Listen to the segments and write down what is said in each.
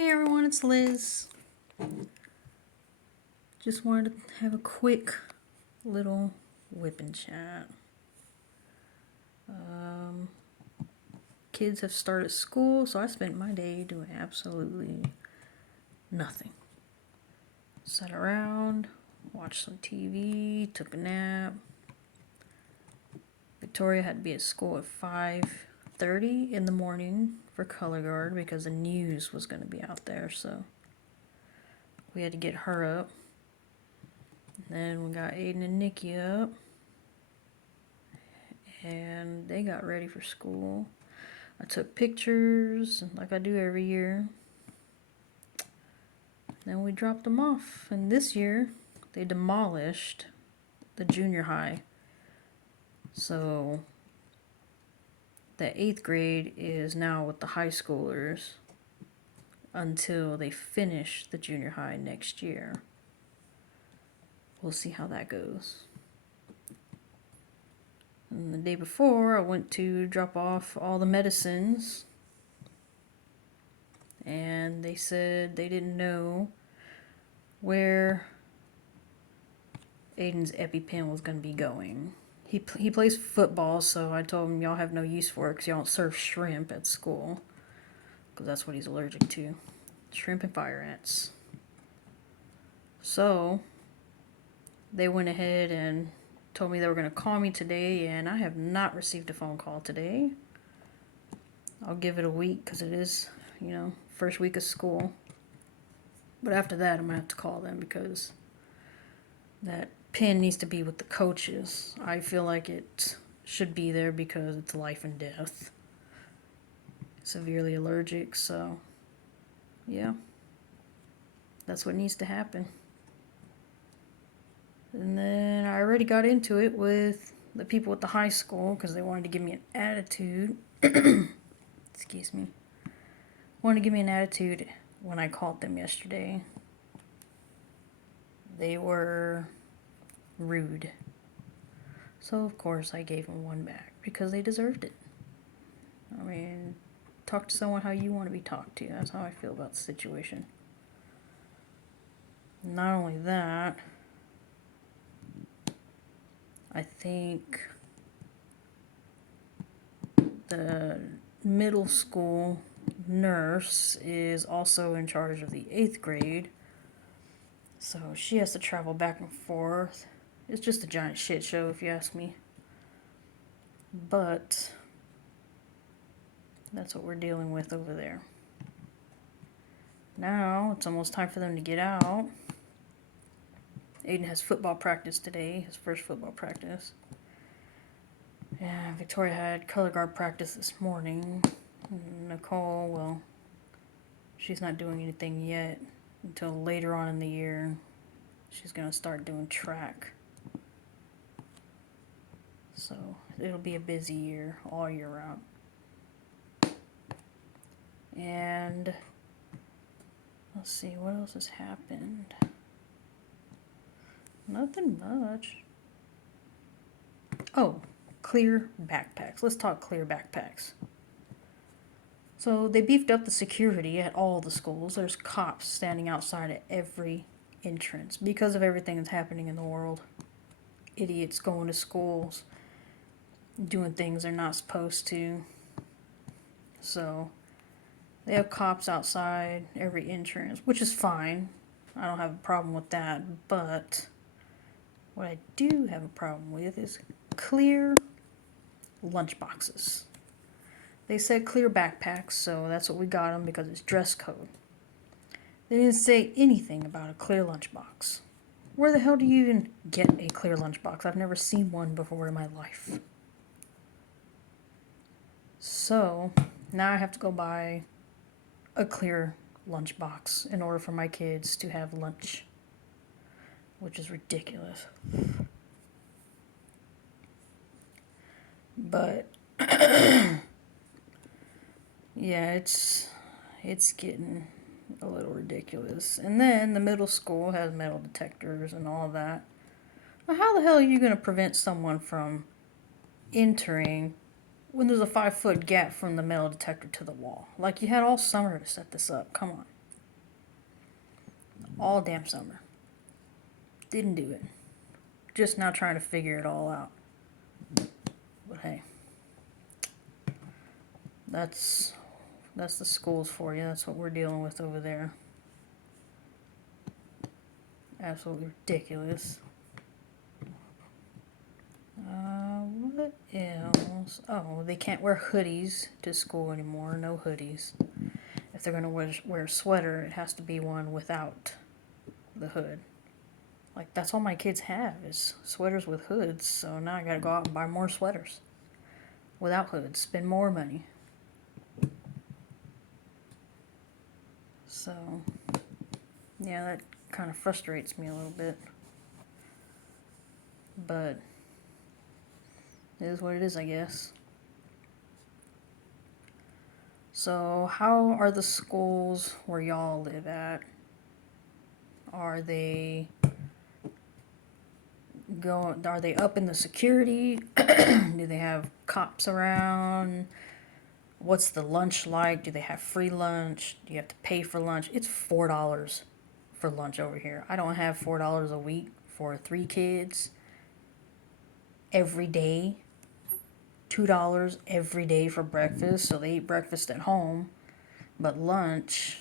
Hey everyone, it's Liz. Just wanted to have a quick little whipping chat. Kids have started school, so I spent my day doing absolutely nothing. Sat around, watched some TV, took a nap. Victoria had to be at school at 5:30 in the morning for color guard because the news was going to be out there, so we had to get her up. Then we got Aiden and Nikki up, and they got ready for school. I took pictures like I do every year. Then we dropped them off. And this year, they demolished the junior high. So the 8th grade is now with the high schoolers until they finish the junior high next year. We'll see how that goes. And the day before, I went to drop off all the medicines. And they said they didn't know where Aiden's EpiPen was going to be going. He plays football, so I told him y'all have no use for it because y'all don't serve shrimp at school. Because that's what he's allergic to. Shrimp and fire ants. So, they went ahead and told me they were going to call me today, and I have not received a phone call today. I'll give it a week because it is, first week of school. But after that, I'm going to have to call them because that pen needs to be with the coaches. I feel like it should be there because it's life and death. Severely allergic, so yeah. That's what needs to happen. And then I already got into it with the people at the high school because they wanted to give me an attitude. Excuse me. Wanted to give me an attitude when I called them yesterday. They were rude. So, of course, I gave them one back because they deserved it. I mean, talk to someone how you want to be talked to. That's how I feel about the situation. Not only that, I think the middle school nurse is also in charge of the 8th grade. So she has to travel back and forth. It's just a giant shit show if you ask me. But that's what we're dealing with over there. Now it's almost time for them to get out. Aiden has football practice today, his first football practice. And Victoria had color guard practice this morning. Nicole, well, she's not doing anything yet until later on in the year. She's going to start doing track. So it'll be a busy year all year round. And let's see, what else has happened? Nothing much. Oh, clear backpacks. Let's talk clear backpacks. So they beefed up the security at all the schools. There's cops standing outside at every entrance because of everything that's happening in the world. Idiots going to schools, doing things they're not supposed to. So they have cops outside every entrance, which is fine. I don't have a problem with that. But what I do have a problem with is clear lunch boxes. They said clear backpacks, so that's what we got them because it's dress code. They didn't say anything about a clear lunchbox. Where the hell do you even get a clear lunchbox? I've never seen one before in my life. So now I have to go buy a clear lunchbox in order for my kids to have lunch, which is ridiculous. But yeah, it's getting a little ridiculous. And then the middle school has metal detectors and all that. Now, how the hell are you going to prevent someone from entering when there's a 5-foot gap from the metal detector to the wall? Like, you had all summer to set this up. Come on. all damn summer. Didn't do it. Just now trying to figure it all out. But hey, that's the schools for you. That's what we're dealing with over there. Absolutely ridiculous. What else? Oh, they can't wear hoodies to school anymore. No hoodies. If they're going to wear a sweater, it has to be one without the hood. Like, that's all my kids have is sweaters with hoods. So now I got to go out and buy more sweaters without hoods. Spend more money. So, yeah, that kind of frustrates me a little bit. But it is what it is, I guess. So, how are the schools where y'all live at? Are they up in the security? Do they have cops around? What's the lunch like? Do they have free lunch? Do you have to pay for lunch? It's $4 for lunch over here. I don't have $4 a week for 3 kids every day. $2 every day for breakfast, so they eat breakfast at home. But lunch,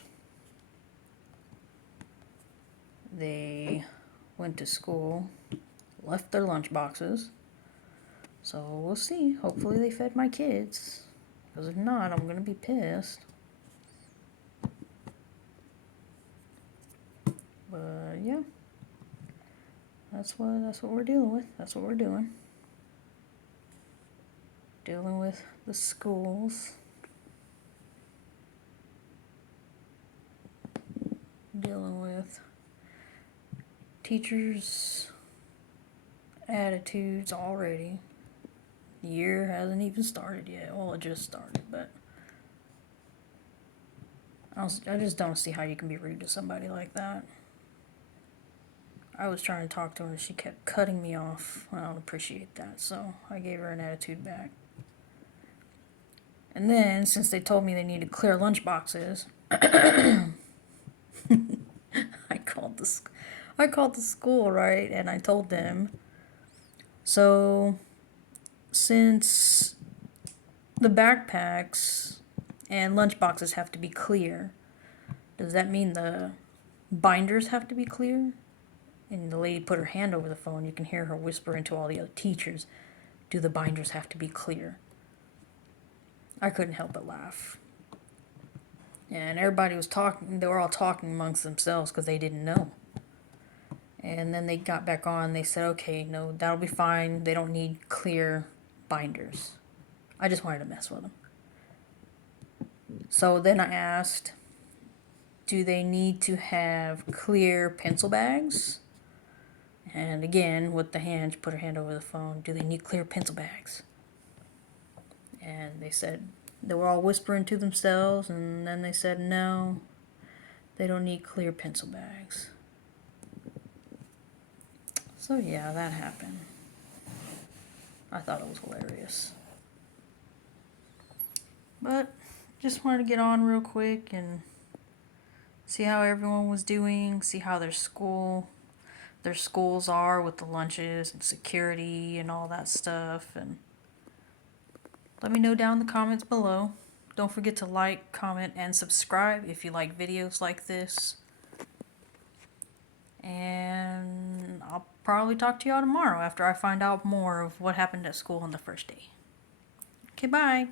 they went to school, left their lunch boxes. So we'll see. Hopefully they fed my kids. Because if not, I'm going to be pissed. But yeah. That's what we're dealing with. That's what we're doing. Dealing with the schools. Dealing with teachers' attitudes already. The year hasn't even started yet. Well, it just started, but I just don't see how you can be rude to somebody like that. I was trying to talk to her and she kept cutting me off. I don't appreciate that, so I gave her an attitude back. And then, since they told me they needed clear lunch boxes, I called the school, right? And I told them, so since the backpacks and lunch boxes have to be clear, does that mean the binders have to be clear? And the lady put her hand over the phone. You can hear her whisper into all the other teachers, do the binders have to be clear? I couldn't help but laugh. And everybody was talking, they were all talking amongst themselves because they didn't know. And then they got back on, they said, okay, no, that'll be fine. They don't need clear binders. I just wanted to mess with them. So then I asked, do they need to have clear pencil bags? And again, with the hand, she put her hand over the phone, do they need clear pencil bags? And they said, they were all whispering to themselves, and then they said, no, they don't need clear pencil bags. So yeah, that happened. I thought it was hilarious. But just wanted to get on real quick and see how everyone was doing, see how their schools are with the lunches and security and all that stuff, and let me know down in the comments below. Don't forget to like, comment, and subscribe if you like videos like this. And I'll probably talk to y'all tomorrow after I find out more of what happened at school on the first day. Okay, bye.